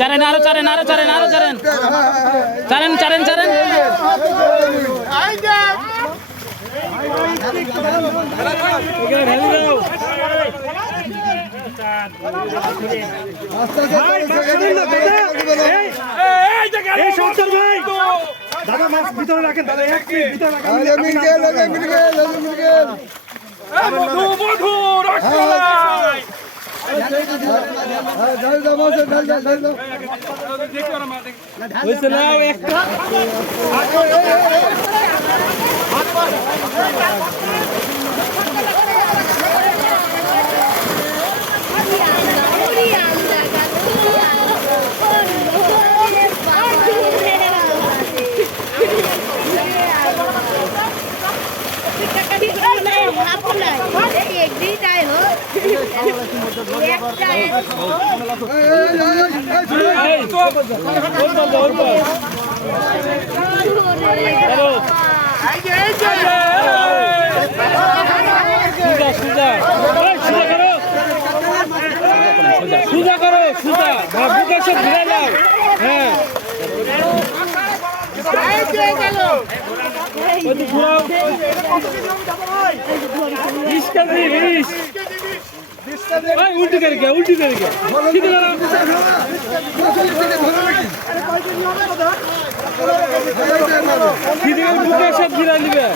চারেন আরও চারেন আরও চারেন আরও চারেন। চারেন চারেন চারেন। এই দাদা মাছ ভিতরে রাখেন দাদা এক মিনিট ভিতরে রাখেন। মধু মধু হ্যাঁ ঢাল সুজা করো সুজা হ্যাঁ বুকে সব ঘুরে দাও হ্যাঁ ভাই উল্টি করে গে উল্টি করে গে ঠিক আছে ঠিক আছে বুকে সব ঘুরে নিবে।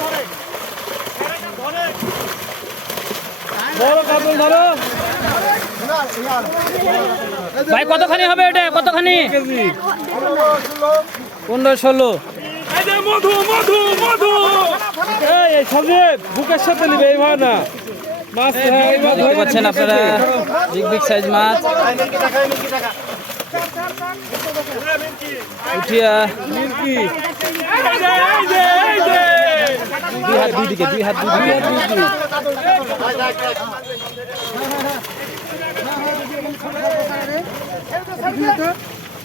বড় কাপড় ধরো। ভাই কতখানি হবে এটা? কতখানি? পনেরো ষোলো। এই মধু মধু মধু। এই এই সবজি বুকের সাথে নিবে না মাছ হ্যাঁ, এইভাবে দেখতে ধরে পাচ্ছেন বুকের আপনারা সাথে। বিগ বিগ সাইজ মাছ উঠিয়া মিল্কি এই যে এই যে এই যে দুই হাত দুই দিকে দুই হাত দুই দিকে দুই দিকে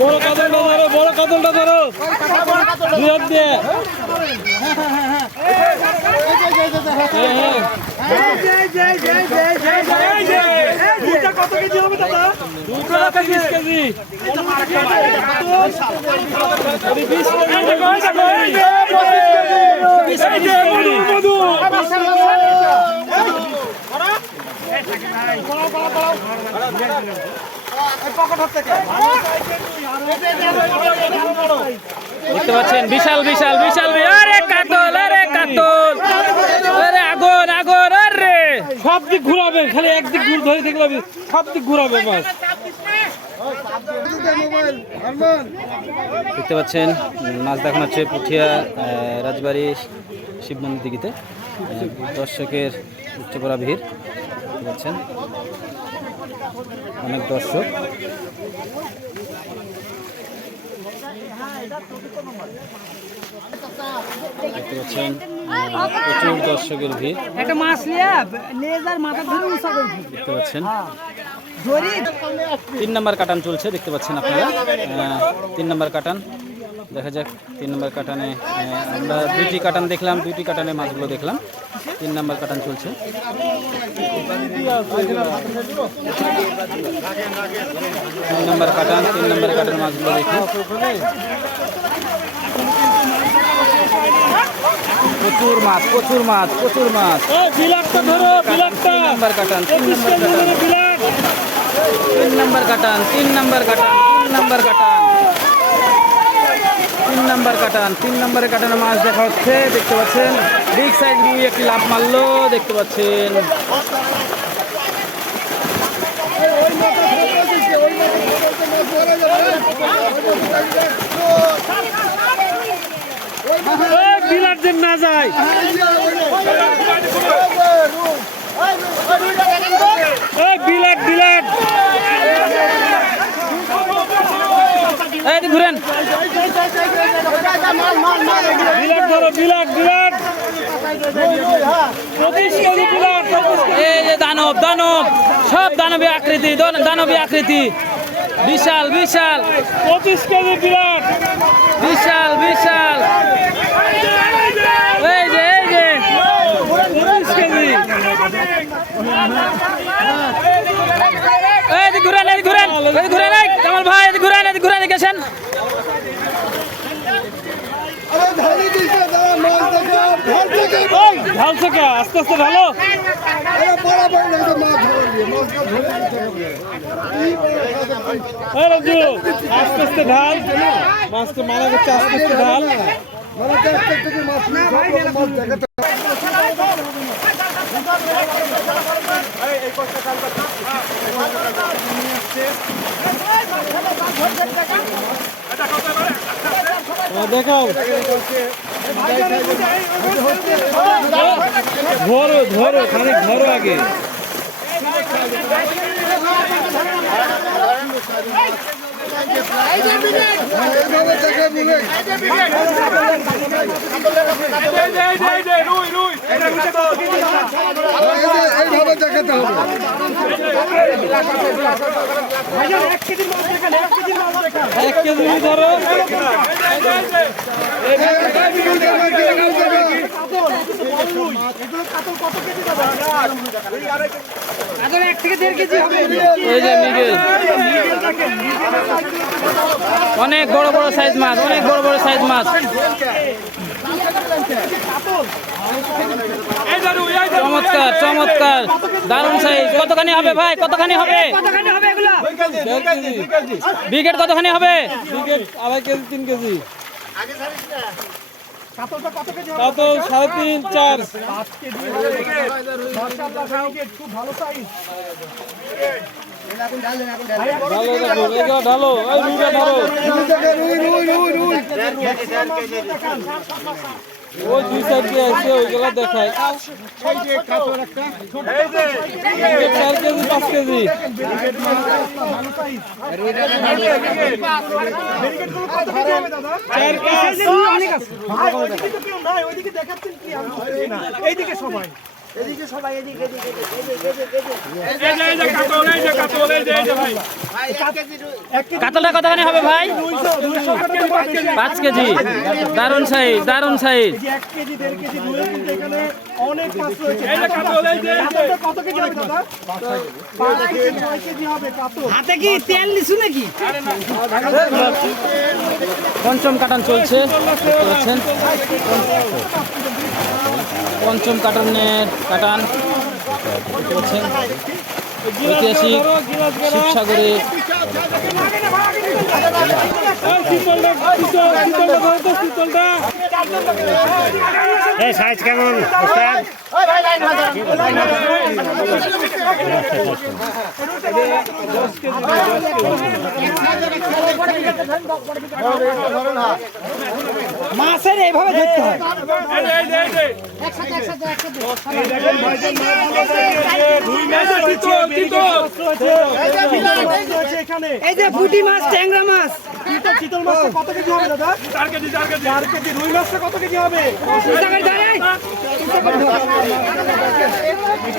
বড় কাতলটা ধরো বড় কাতলটা ধরো হাত দিয়ে হ্যাঁ, হ্যাঁ। কত কেজি হবে দাদা দুটো তিরিশ কেজি বিশ কেজি এই দেখো এই যে এই যে মধু মধু দেখতে পাচ্ছেন বিশাল বিশাল বিশাল আরে কাতল আরে কাতল। আরে আগুন আগুন আরে। সব দিক ঘুরাবে খালি একদিক ঘুর ধরে থাকলে সব দিক ঘুরাবে মাছ দেখতে পাচ্ছেন মাছ দেখানো হচ্ছে পুঠিয়া রাজবাড়ি শিব মন্দির দিঘিতে। দর্শকের উচ্চ পড়া ভিড় দেখতে পাচ্ছেন। অনেক দর্শক। দেখতে পাচ্ছেন প্রচুর দর্শকের ভিড়। একটা মাছ নিয়ে মাথা ধরে উঁচা দেখতে পাচ্ছেন। তিন নম্বর কাটান চলছে দেখতে পাচ্ছেন আপনারা। তিন নম্বর কাটান। দেখা যাক তিন নম্বর কাটানে আহ, আমরা দুইটি কাটান দেখলাম দুইটি কাটানে মাছগুলো দেখলাম। তিন নম্বর কাটান চলছে। তিন নম্বর কাটান তিন নম্বর কাটান মাছগুলো দেখি। প্রচুর মাছ প্রচুর মাছ প্রচুর মাছ। এই বিলাকটা ধরো বিলাকটা তিন নম্বর কাটান তিন একুশ নম্বর কেজি কাটান। করে বিলাক তিন নম্বর কাটান তিন নম্বর কাটান তিন নম্বর কাটান। তিন নম্বর কাটান, তিন নম্বরে কাটানো মাছ দেখা হচ্ছে, দেখতে পাচ্ছেন। বিগ সাইজ রুই একটি লাভ মারলো, দেখতে পাচ্ছেন। না যায়। বিলাট বিলাট এই ঘুরেন বিলাট ধরো বিলাট বিলাট। পঁচিশ কেজি বিলাট এই যে দানব দানব। সব দানবী আকৃতি দন- দানবী আকৃতি। বিশাল বিশাল। পঁচিশ কেজি বিলাট। বিশাল বিশাল। এই যে এই যে। পঁচিশ কেজি। যে ঘুরেন যে ঘুরেন যে ঘুরেন কামাল ভাই যে ঘুরেন এই ঘুরেন গেছেন। আরে ঢালি দিছে দাদা মাছ দেখো ঢাল। থেকে ওই ঢালছে কে আস্তে আস্তে ঢালো। রাজু আস্তে আস্তে ঢাল। মাছটা মারা গেছে আস্তে আস্তে ঢাল। মানে মাছ দেখাও। ধরো ধরো খানিক ধরো আগে। এইভাবে দেখে বিবেক অনেক বড় বড় সাইজ মাছ অনেক বড় বড় সাইজ মাছ। চমৎকার চমৎকার দারুণ সাইজ কতখানি হবে ভাই কতখানি হবে কতখানি হবে বিকেট কতখানি হবে আড়াই কেজি তিন কেজি তা সাড়ে তিন চার ঢালো ঢালো ওই দুই সাইড দিয়ে আছে ওইগুলো দেখায় চার কেজি পাঁচ কেজি চার পাঁচ অনেক আছে কাতলটা কতখানি হবে ভাই? পাঁচ কেজি। দারুণ সাইজ দারুণ সাইজ। এক কেজি দেড় কেজি দুয়ে কিন্তু এখানে অনেক মাছ রয়েছে। কাতলটা কত কেজি হবে দাদা? পাঁচ ছয় কেজি হবে কাতল। হাতে কি তেল নিছু নাকি? পঞ্চম কাটান চলছে। দেখতে পাচ্ছেন? পঞ্চম কাটানের কাটান দেখতে ঐতিহাসিক শিবসাগরে এই সাইজ কেমন ওস্তাদ মাছের এইভাবে ধরতে হয়। এই যে পুঁটি মাছ ট্যাংরা মাছ। চিতল কত কেজি হবে? দাদা চার কেজি চার কেজি। রুই মাছটা কত কেজি হবে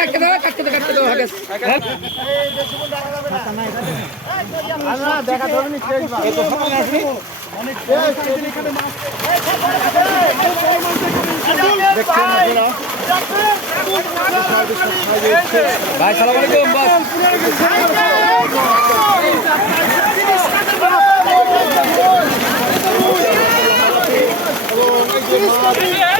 কাটতে দাও কাটতে দাও কাটতে দাও আগে ভাই